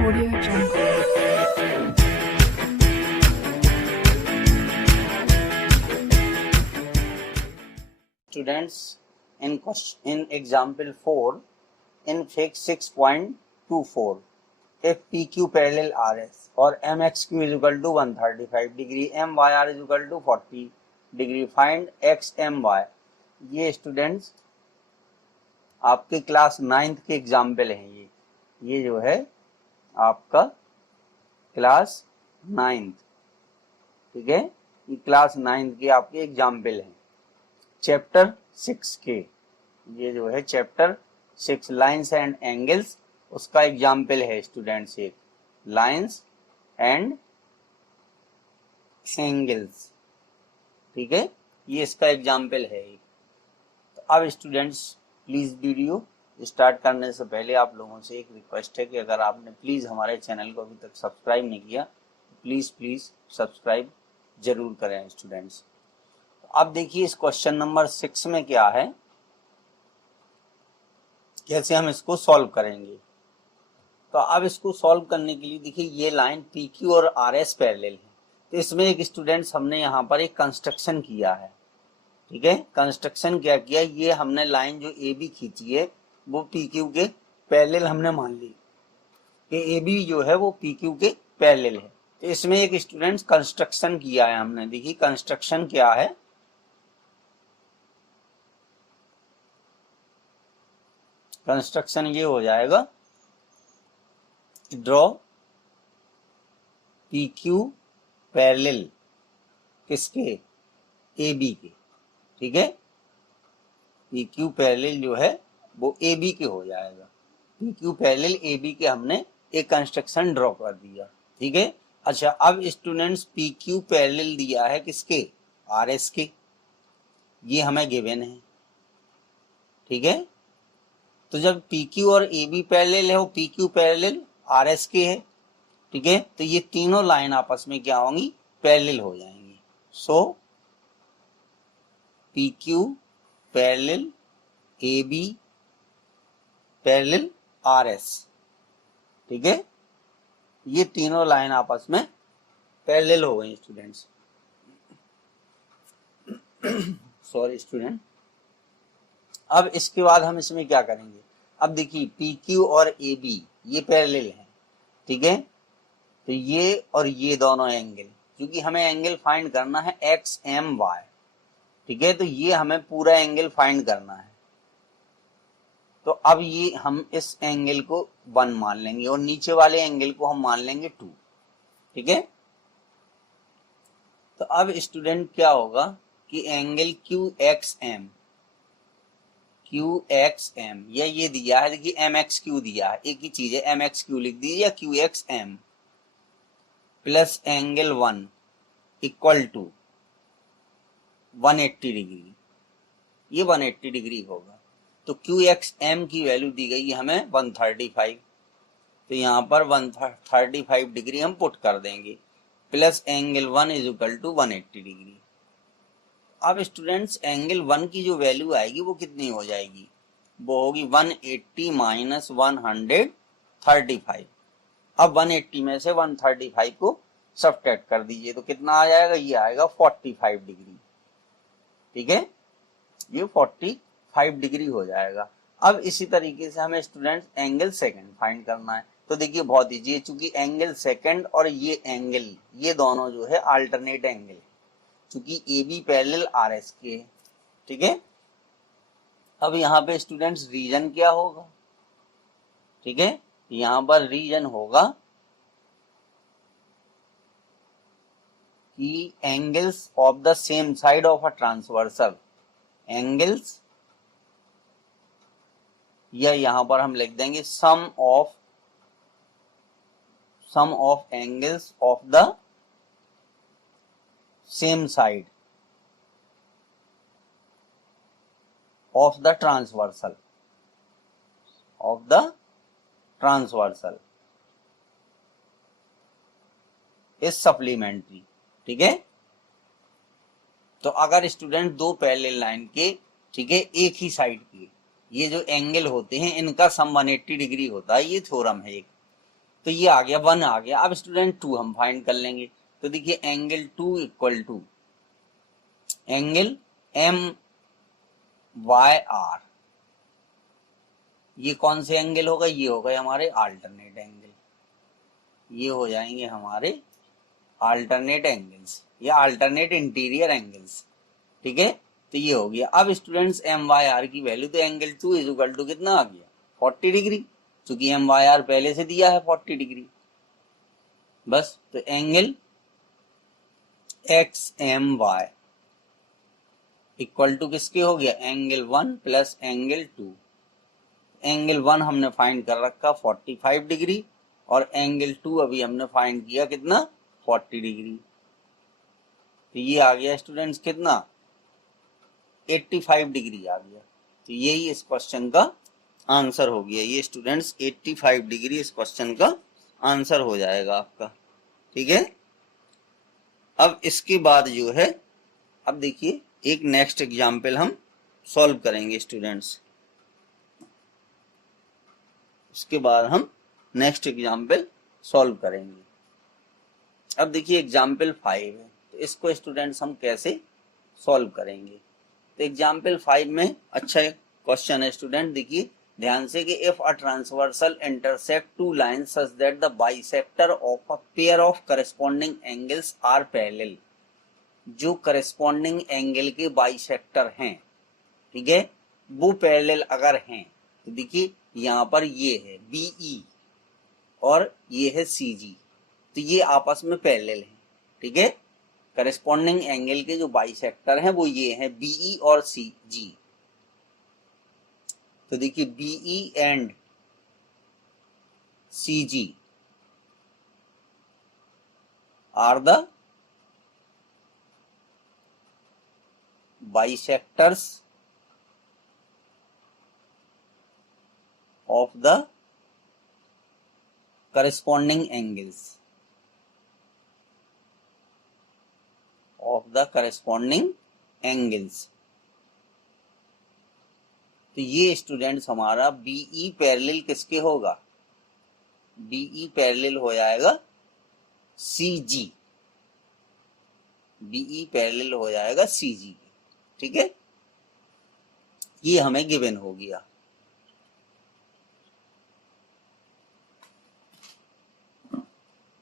Audio Jungle. Students, in example 4 in fig 6.24, if PQ parallel RS or MXQ is equal to 135 degree, MYR is equal to 40 degree, find XMY। ये students आपके class 9th के example हैं। ये जो है आपका class 9th, ठीक है, ये क्लास 9th के आपके एग्जाम्पल हैं चैप्टर 6 के। ये जो है चैप्टर 6 लाइन्स एंड एंगल्स, उसका एग्जाम्पल है स्टूडेंट्स एक लाइन्स एंड एंगल्स, ठीक है, ये इसका एग्जाम्पल है एक। तो अब स्टूडेंट्स प्लीज वीडियो स्टार्ट करने से पहले आप लोगों से एक रिक्वेस्ट है कि अगर आपने प्लीज हमारे चैनल को अभी तक सब्सक्राइब नहीं किया तो प्लीज सब्सक्राइब जरूर करें स्टूडेंट्स। अब देखिए इस क्वेश्चन नंबर 6 में क्या है, कैसे हम इसको सॉल्व करेंगे। तो अब इसको सॉल्व करने के लिए देखिए ये लाइन PQ और RS पैरेलल है। तो इसमें एक स्टूडेंट्स हमने यहाँ पर एक कंस्ट्रक्शन किया है, ठीक है। कंस्ट्रक्शन क्या किया, ये हमने लाइन जो AB खींची है वो PQ के पैरेलल हमने मान ली कि AB जो है वो PQ के पैरेलल है। तो इसमें एक स्टूडेंट्स कंस्ट्रक्शन किया है हमने। देखिए कंस्ट्रक्शन क्या है, कंस्ट्रक्शन ये हो जाएगा, ड्रॉ PQ पैरेलल किसके, AB के, ठीक है। PQ पैरेलल जो है वो AB के हो जाएगा। PQ पैरेलल AB के हमने एक कंस्ट्रक्शन ड्रॉ कर दिया, ठीक है। अच्छा अब स्टूडेंट्स PQ पैरेलल दिया है किसके, RS के, ये हमें गिवन है, ठीक है। तो जब PQ और AB पैरेलल है वो PQ पैरेलल RS के है, ठीक है। तो ये तीनों लाइन आपस में क्या होंगी, पैरेलल हो जाएंगी। सो PQ parallel AB parallel RS, ठीक है, ये तीनों लाइन आपस में पैरेलल हो गई स्टूडेंट्स। Sorry student. अब इसके बाद हम इसमें क्या करेंगे, अब देखिए PQ और AB ये पैरेलल हैं, ठीक है। तो ये और ये दोनों एंगल, क्योंकि हमें एंगल फाइंड करना है XMY, ठीक है, तो ये हमें पूरा एंगल फाइंड करना है। तो अब ये हम इस एंगल को 1 मान लेंगे और नीचे वाले एंगल को हम मान लेंगे 2, ठीक है। तो अब स्टूडेंट क्या होगा कि एंगल QXM या ये दिया है, देखिए MXQ दिया है, एक ही चीज है, MXQ लिख दीजिए या QXM plus angle 1 equal to 180 degree, ये 180 डिग्री होगा। तो QXM की वैल्यू दी गई है हमें 135, तो यहाँ पर 135 डिग्री हम पुट कर देंगे, plus angle 1 is equal to 180 degree. अब स्टूडेंट्स एंगल 1 की जो वैल्यू आएगी वो कितनी हो जाएगी, वो होगी 180 माइनस 135। अब 180 में से 135 को सब्ट्रैक्ट कर दीजिए तो कितना आ जाएगा, ये आएगा 45 डिग्री, ठीक है, ये 45 डिग्री हो जाएगा। अब इसी तरीके से हमें स्टूडेंट्स एंगल सेकंड फाइंड करना है। तो देखिए बहुत ईजी है, चूंकि एंगल सेकंड और ये एंगल ये दोनों जो है अल्टरनेट एंगल है, चूंकि AB पैरेलल RS के है, ठीक है। अब यहाँ पे स्टूडेंट्स रीजन क्या होगा, ठीक है, यहाँ पर रीजन होगा कि angles of the same side of a transversal, angles या यहां पर हम लिख देंगे sum of angles of the same side of the transversal is supplementary, ठीक है। तो अगर स्टूडेंट दो पैरेलल लाइन के, ठीक है, एक ही साइड के ये जो एंगल होते हैं इनका सम 180 डिग्री होता है, ये थ्योरम है एक, तो ये आ गया 1 आ गया। अब स्टूडेंट 2 हम फाइंड कर लेंगे। तो देखिए angle 2 equal to angle M Y R, ये कौन से एंगल होगा? ये होगा हमारे अल्टरनेट एंगल, ये हो जाएंगे हमारे अल्टरनेट एंगल्स या अल्टरनेट इंटीरियर एंगल्स। ठीक है, तो ये हो गया। अब स्टूडेंट्स एम वाई आर की वैल्यू, तो एंगल 2 इज इक्वल टू कितना आ गया? 40 डिग्री, क्योंकि एम वाई आर पहले से दिया है 40 डिग्री। बस, तो angle X M Y equal to किसके हो गया? Angle 1 plus angle 2। एंगल 1 हमने फाइंड कर रखा 45 डिग्री, और एंगल 2 अभी हमने फाइंड किया कितना? 40 डिग्री। तो ये आ गया स्टूडेंट्स कितना? 85 डिग्री आ गया। तो यही इस क्वेश्चन का आंसर हो गया। ये स्टूडेंट्स 85 डिग्री इस क्वेश्चन का आंसर हो जाएगा आपका। ठीक है, अब इसके बाद जो है, अब देखिए एक नेक्स्ट एग्जाम्पल हम सॉल्व करेंगे स्टूडेंट्स। उसके बाद हम नेक्स्ट एग्जाम्पल सॉल्व करेंगे। अब देखिए एग्जाम्पल 5 है, तो इसको स्टूडेंट्स हम कैसे सॉल्व करेंगे? तो एग्जाम्पल 5 में अच्छा क्वेश्चन है स्टूडेंट, देखिए ध्यान से कि if a transversal intersect two lines such that the bisector of a pair of corresponding angles are parallel, जो करस्पॉन्डिंग एंगल के बाइसेक्टर हैं, ठीक है, वो पैरेलल अगर हैं, तो देखिए यहाँ पर ये है बीई और ये है सीजी, तो ये आपस में पैरेलल हैं। ठीक है, करस्पॉन्डिंग एंगल के जो बाइसेक्टर हैं वो ये हैं बीई और सीजी। तो देखिए BE and CG are the bisectors of the corresponding angles of the corresponding angles। तो ये स्टूडेंट्स हमारा बीई पैरेलल किसके होगा? बीई पैरेलल हो जाएगा सीजी, बीई पैरेलल हो जाएगा सीजी। ठीक है, ये हमें गिवन हो गया।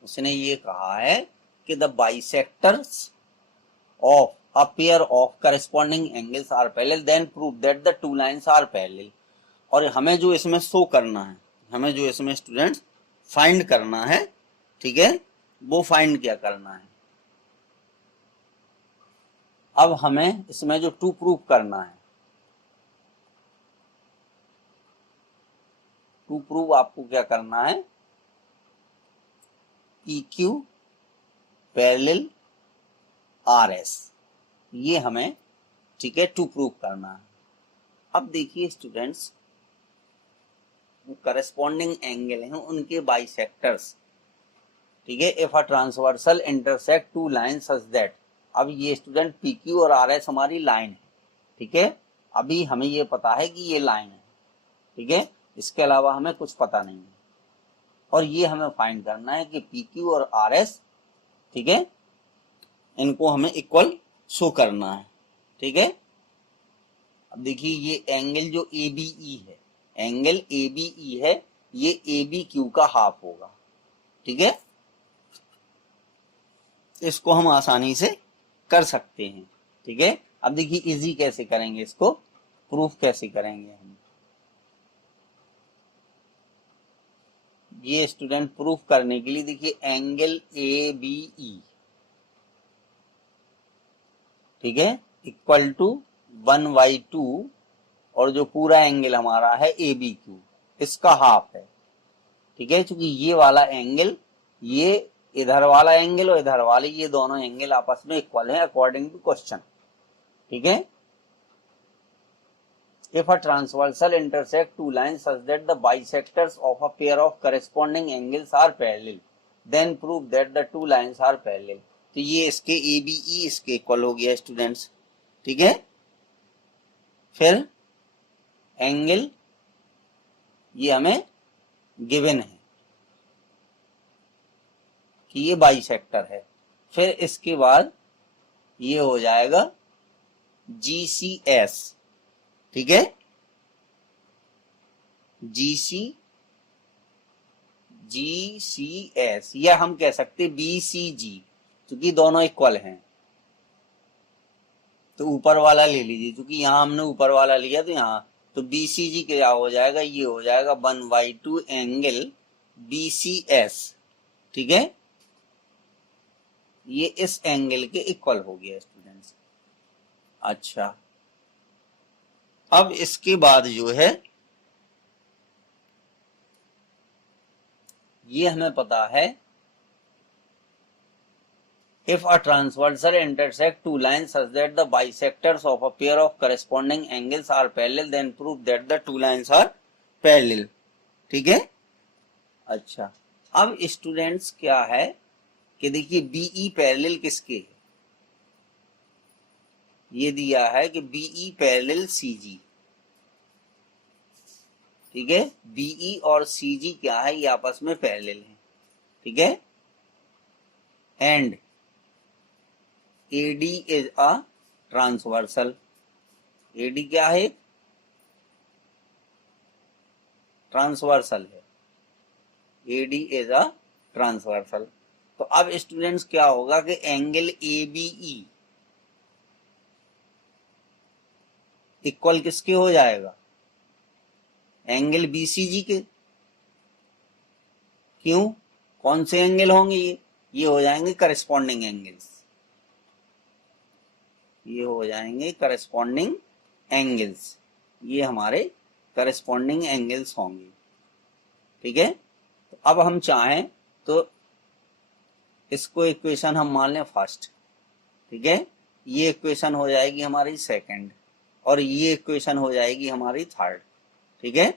उसने ये कहा है कि the bisectors of a pair of corresponding angles are parallel, then prove that the two lines are parallel। और हमें जो इसमें शो करना है, हमें जो इसमें स्टूडेंट्स फाइंड करना है, ठीक है, वो फाइंड क्या करना है? अब हमें इसमें जो टू प्रूव करना है, टू प्रूव आपको क्या करना है? PQ पैरेलल RS, ये हमें, ठीक है, टू प्रूव करना है। अब देखिए स्टूडेंट्स, वो करस्पॉन्डिंग एंगल हैं उनके बाइसेक्टर्स, ठीक है, if a transversal intersect two line such that. अब ये स्टूडेंट PQ और RS हमारी लाइन है, ठीक है, अभी हमें ये पता है कि ये लाइन है, ठीक है, इसके अलावा हमें कुछ पता नहीं है, और ये हमें फाइंड करना है कि PQ और RS, ठीक है, इनको हमें इक्वल शो करना है। ठीक है, अब देखिए ये एंगल जो ABE है, एंगल ABE है, ये ABQ का हाफ होगा। ठीक है, इसको हम आसानी से कर सकते हैं। ठीक है, अब देखिए इजी कैसे करेंगे, इसको प्रूफ कैसे करेंगे हम? ये स्टूडेंट प्रूफ करने के लिए देखिए एंगल ABE, ठीक है, इक्वल टू 1/2, और जो पूरा एंगल हमारा है ABQ, इसका हाफ है। ठीक है, क्योंकि ये वाला एंगल, ये इधर वाला एंगल और इधर वाले, ये दोनों एंगल आपस में इक्वल हैं अकॉर्डिंग टू क्वेश्चन। ठीक है, if a transversal intersect two lines such that the bisectors of a pair of corresponding angles are parallel, then prove that the two lines are parallel। तो ये इसके ABE इसके equal हो गया students. ठीक है, फिर एंगल ये हमें गिवन है, कि ये बाइसेक्टर है। फिर इसके बाद ये हो जाएगा GCS, ठीक है, GCS, या हम कह सकते BCG, क्योंकि दोनों इक्वल हैं। तो ऊपर वाला ले लीजिए, क्योंकि यहां हमने ऊपर वाला लिया तो यहाँ तो BCG क्या हो जाएगा, ये हो जाएगा 1/2 एंगल BCS, ठीक है, ये इस एंगल के इक्वल हो गया स्टूडेंट्स। अच्छा, अब इसके बाद जो है ये हमें पता है, if a transversal intersect two lines such that the bisectors of a pair of corresponding angles are parallel, then prove that the two lines are parallel, ठीक है। अच्छा, अब स्टूडेंट्स क्या है कि देखिए BE पैरेलल किसके है, ये दिया है कि BE पैरेलल CG, ठीक है, BE और CG क्या है, ये आपस में पैरेलल है, ठीक है, and AD is a transversal, AD क्या है, ट्रांसवर्सल है, AD इज अ ट्रांसवर्सल। तो अब स्टूडेंट्स क्या होगा कि एंगल ABE इक्वल किसके हो जाएगा, एंगल BCG के। क्यों, कौन से एंगल होंगे ये हो जाएंगे करस्पॉन्डिंग एंगल्स, ये हो जाएंगे करस्पॉन्डिंग एंगल्स, ये हमारे करस्पॉन्डिंग एंगल्स होंगे, ठीक है। तो अब हम चाहें तो इसको इक्वेशन हम मान लें फर्स्ट, ठीक है, ये इक्वेशन हो जाएगी हमारी सेकंड, और ये इक्वेशन हो जाएगी हमारी थर्ड, ठीक है।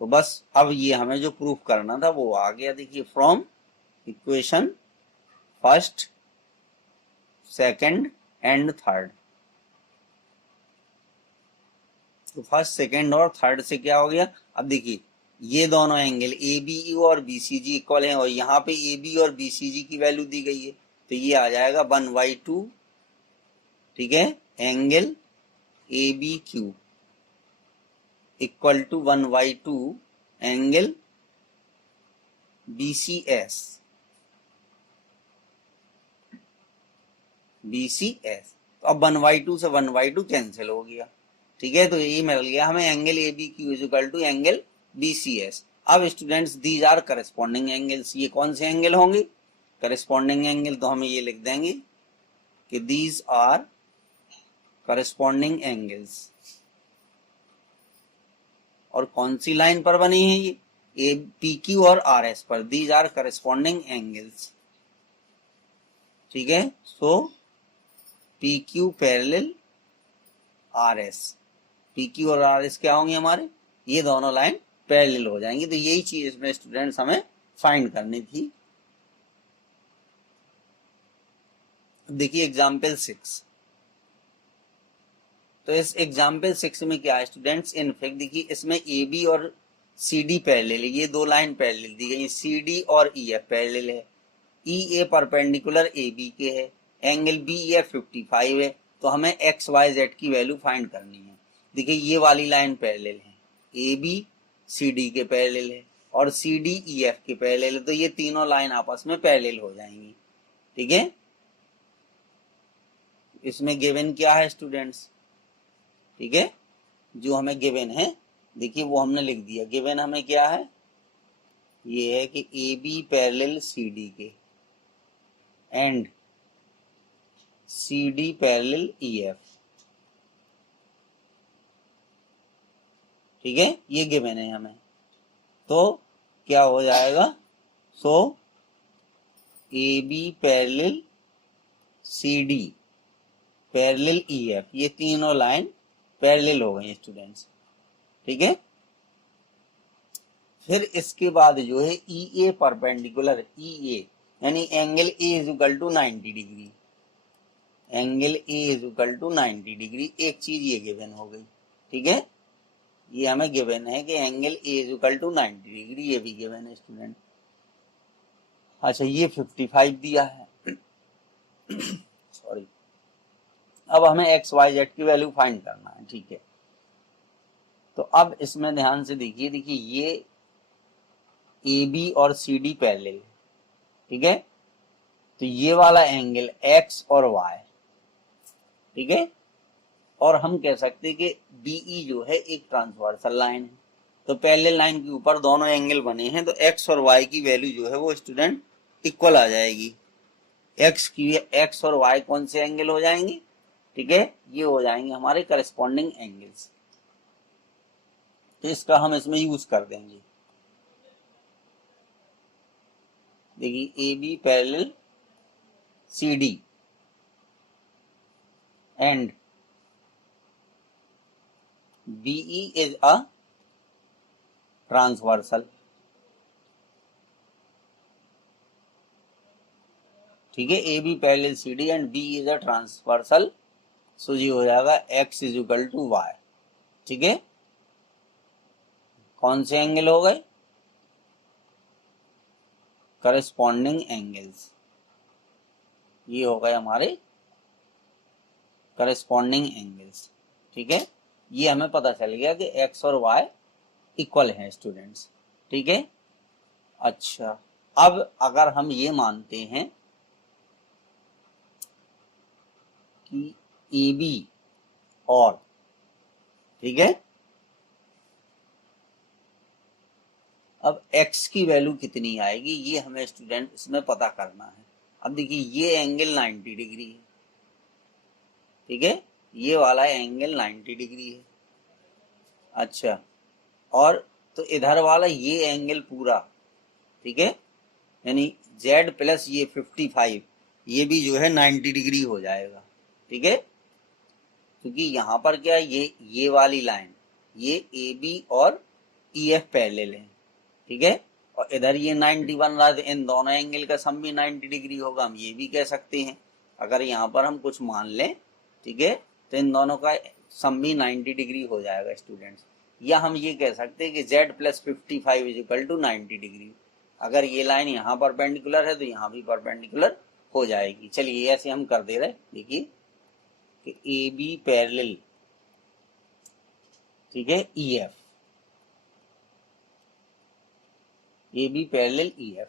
तो बस अब ये हमें जो प्रूफ करना था वो आ गया। देखिए, from equation first, second and third, तो फर्स्ट, सेकंड और थर्ड से क्या हो गया, अब देखिए ये दोनों एंगल ABE और BCG इक्वल हैं, और यहाँ पे AB और BCG की वैल्यू दी गई है, तो ये आ जाएगा 1/2, ठीक है, angle ABQ equal to 1/2 angle BCS, तो अब 1/2 से 1/2 कैंसिल हो गया, ठीक है, तो ये मिल गया हमें angle ABQ equal to angle BCS। अब students these are corresponding angles, ये कौन से एंगल होंगे, करस्पॉन्डिंग एंगल, तो हमें ये लिख देंगे कि दीज आर करस्पॉन्डिंग एंगल्स, और कौन सी लाइन पर बनी है ये PQ और RS पर, दीज आर करस्पॉन्डिंग एंगल्स, ठीक है। सो PQ पैरेलल RS, PQ और RS क्या होंगे हमारे, ये दोनों लाइन पैरेलल हो जाएंगी। तो यही चीज इसमें स्टूडेंट्स हमें फाइंड करनी थी। देखिए एग्जाम्पल 6, तो इस एग्जाम्पल 6 में क्या है स्टूडेंट्स, इनफैक्ट देखिए इसमें AB और CD पैरेलल है, ये दो लाइन पैरेलल दी गई, CD और EF पैरेलल है, EA परपेंडिकुलर AB के है, एंगल BEF 55 है, तो हमें XYZ की वैल्यू फाइंड करनी है। देखिए ये वाली लाइन पैरेलल है, AB CD के पैरेलल है और CD EF के पैरेलल है, तो ये तीनों लाइन आपस में पैरेलल हो जाएंगी, ठीक है। इसमें गिवन क्या है स्टूडेंट्स, ठीक है, जो हमें गिवन है देखिए वो हमने लिख दिया। गिवन हमें क्या है, ये है कि AB पैरेलल CD के एंड CD पैरेलल EF, ठीक है, ये गिवन है हमें। तो क्या हो जाएगा, सो AB parallel CD parallel EF, ये तीनों लाइन पैरेलल हो गई स्टूडेंट्स, ठीक है। फिर इसके बाद जो है EA परपेंडिकुलर EA, यानी angle A is equal to 90 डिग्री, angle A is equal to 90 डिग्री, एक चीज ये गिवन हो गई, ठीक है, ये हमें गिवन है कि angle A is equal to 90 degree, ये भी गिवन है स्टूडेंट। अच्छा ये 55 दिया है सॉरी। अब हमें एक्स वाई जेड की वैल्यू फाइंड करना है, ठीक है। तो अब इसमें ध्यान से देखिए, देखिए ये ए बी और सी डी पैरेलल है, ठीक है। तो ये वाला एंगल एक्स और वाई, ठीक है। और हम कह सकते हैं कि बीई जो है एक ट्रांसवर्सल लाइन है। तो पैरेलल लाइन के ऊपर दोनों एंगल बने हैं, तो एक्स और वाई की वैल्यू जो है वो स्टूडेंट इक्वल आ जाएगी। एक्स और वाई कौन से एंगल हो जाएंगे, ठीक है, ये हो जाएंगे हमारे करस्पॉन्डिंग एंगल्स। तो इसका हम इसमें यूज कर देंगे। देखिए A B parallel C D and B E is a transversal, ठीक है। A B parallel C D and B is a transversal, so ये हो जाएगा X is equal to Y, ठीक है। कौन से एंगल हो गए, करस्पॉन्डिंग एंगल्स, ये हो गए हमारे करस्पॉन्डिंग एंगल्स, ठीक है। ये हमें पता चल गया कि एक्स और वाई इक्वल हैं स्टूडेंट्स, ठीक है। अच्छा अब अगर हम ये मानते हैं कि ए बी और, ठीक है, अब x की वैल्यू कितनी आएगी ये हमें स्टूडेंट इसमें पता करना है। अब देखिए ये एंगल 90 डिग्री है, ठीक है, ये वाला एंगल 90 डिग्री है। अच्छा और तो इधर वाला ये एंगल पूरा, ठीक है, यानी z प्लस ये 55, ये भी जो है 90 डिग्री हो जाएगा, ठीक है। क्योंकि यहाँ पर क्या ये वाली लाइन ये ए बी और ई एफ पैरेलल है, ठीक है। और इधर ये 90 बन रहा है, इन दोनों एंगल का सम भी 90 डिग्री होगा। हम ये भी कह सकते हैं अगर यहाँ पर हम कुछ मान लें, ठीक है, तो इन दोनों का सम भी 90 डिग्री हो जाएगा स्टूडेंट्स। या हम ये कह सकते हैं कि z plus 55 is equal to 90 degree. अगर ये लाइन यहाँ परपेंडिकुलर है तो यहाँ भी परपेंडिकुलर हो जाएगी। चलिए ऐसे हम कर दे रहे, देखिए कि ए बी पैरेलल, ठीक है, E F, A B parallel E F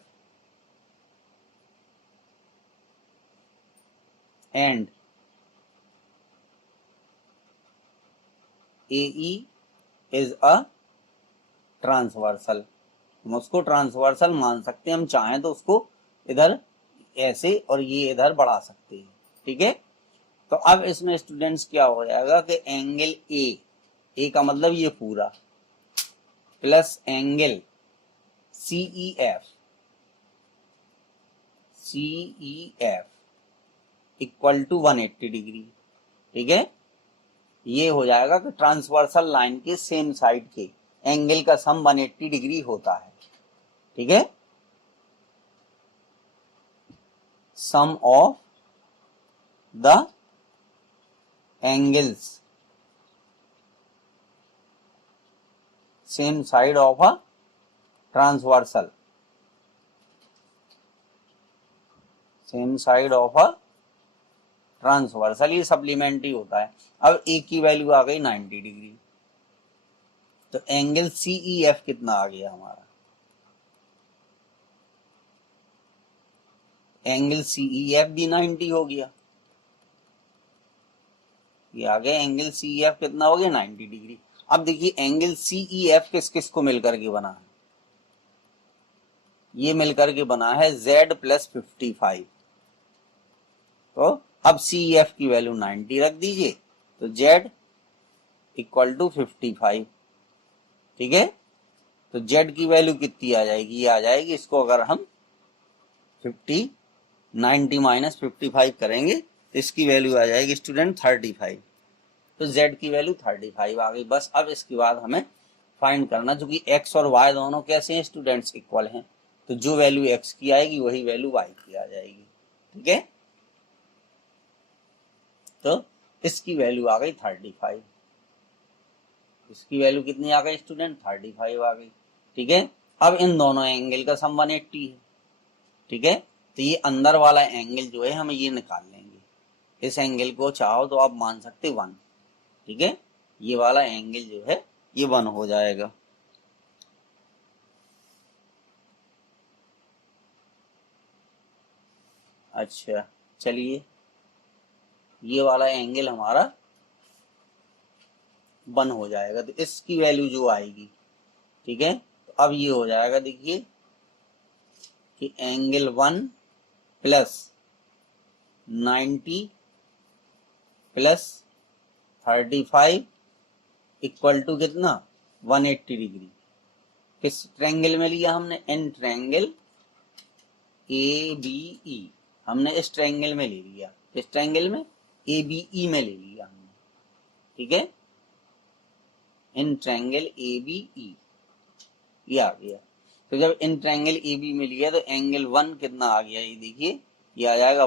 and A E is a transversal. हम उसको ट्रांसवर्सल मान सकते हैं, हम चाहें तो उसको इधर ऐसे और ये इधर बढ़ा सकते हैं, ठीक है। तो अब इसमें स्टूडेंट्स क्या हो जाएगा कि एंगल ए का मतलब ये पूरा plus angle C E F equal to 180 degree, ठीक है। ये हो जाएगा कि ट्रांसवर्सल लाइन के सेम साइड के एंगल का सम 180 डिग्री होता है, ठीक है। Sum of the angles same side of a transversal, same side of a transversal, ये सप्लीमेंट्री होता है। अब ए की वैल्यू आ गई 90 डिग्री, तो एंगल सीई एफ कितना आ गया हमारा, एंगल सीई एफ भी 90 हो गया। ये आ गया एंगल सीई एफ कितना हो गया 90 डिग्री। अब देखिए एंगल सीई एफ किस किस को मिलकर के बना है, ये मिलकर के बना है z प्लस 55। तो अब सी एफ की वैल्यू 90 रख दीजिए, तो z इक्वल टू 55, ठीक है। तो z की वैल्यू कितनी आ जाएगी, ये आ जाएगी, इसको अगर हम 90 माइनस 55 करेंगे तो इसकी वैल्यू आ जाएगी स्टूडेंट 35। तो z की वैल्यू 35 आ गई। बस अब इसके बाद हमें फाइंड करना, चूंकि x और y दोनों कैसे हैं स्टूडेंट्स, इक्वल हैं, तो जो वैल्यू x की आएगी वही वैल्यू y की आ जाएगी, ठीक है। तो इसकी वैल्यू आ गई 35, इसकी वैल्यू कितनी आ गई स्टूडेंट 35 आ गई, ठीक है। अब इन दोनों एंगल का सम 180 है, ठीक है। तो ये अंदर वाला एंगल जो है हम ये निकाल लेंगे। इस एंगल को चाहो तो आप मान सकते 1, ठीक है। ये वाला एंगल जो है ये 1 हो जाएगा। अच्छा चलिए, ये वाला एंगल हमारा 1 हो जाएगा, तो इसकी वैल्यू जो आएगी, ठीक है। तो अब ये हो जाएगा, देखिए कि angle 1 plus 90 plus 35 equal to कितना 180 डिग्री। किस ट्रायंगल में लिया हमने, एन ट्रायंगल ABE, हमने इस ट्रायंगल में ले लिया। इस ट्रायंगल में ABE में ले लिया हमने, ठीक है। इन ट्रायंगल ABE ये आ गया। तो जब इन ट्रायंगल AB में लिया तो एंगल 1 कितना आ गया, ये देखिए ये आ जाएगा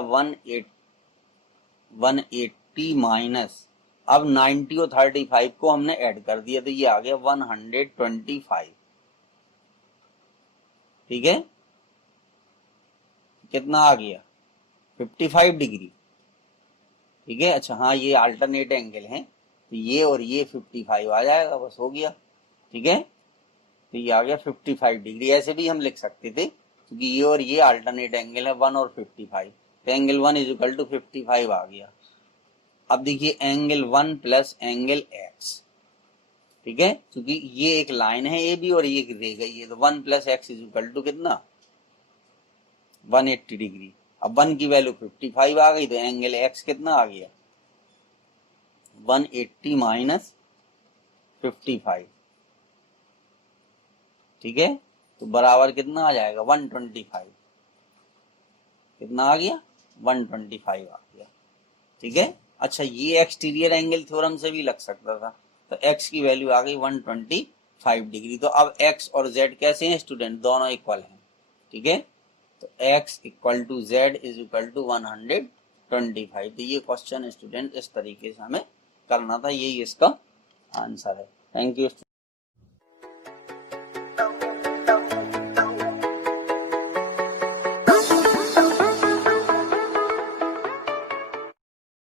180 माइनस, अब 90 और 35 को हमने ऐड कर दिया तो ये आ गया 125, ठीक है। कितना आ गया 55 डिग्री, ठीक है। अच्छा हाँ, ये अल्टरनेट एंगल है तो ये और ये 55 आ जाएगा, बस हो गया, ठीक है। तो ये आ गया 55 डिग्री। ऐसे भी हम लिख सकते थे क्योंकि ये और ये अल्टरनेट एंगल है 1 और 55, तो एंगल 1 इज इक्वल टू 55 आ गया। अब देखिए एंगल 1 प्लस एंगल एक्स, ठीक है, क्योंकि ये एक लाइन है ए बी और ये रह गई है, तो 1 plus X is equal to कितना 180 डिग्री। अब 1 की वैल्यू 55 आ गई तो एंगल एक्स कितना आ गया 180 माइनस 55, ठीक है। तो बराबर कितना आ जाएगा 125, कितना आ गया 125 आ गया, ठीक है। अच्छा ये एक्सटीरियर एंगल थ्योरम से भी लग सकता था, तो x की वैल्यू आ गई 125 डिग्री। तो अब x और z कैसे हैं स्टूडेंट, दोनों इक्वल हैं, ठीक है। तो x equal to z is equal to 125। तो ये क्वेश्चन स्टूडेंट इस तरीके से हमें करना था, यही इसका आंसर है। Thank you.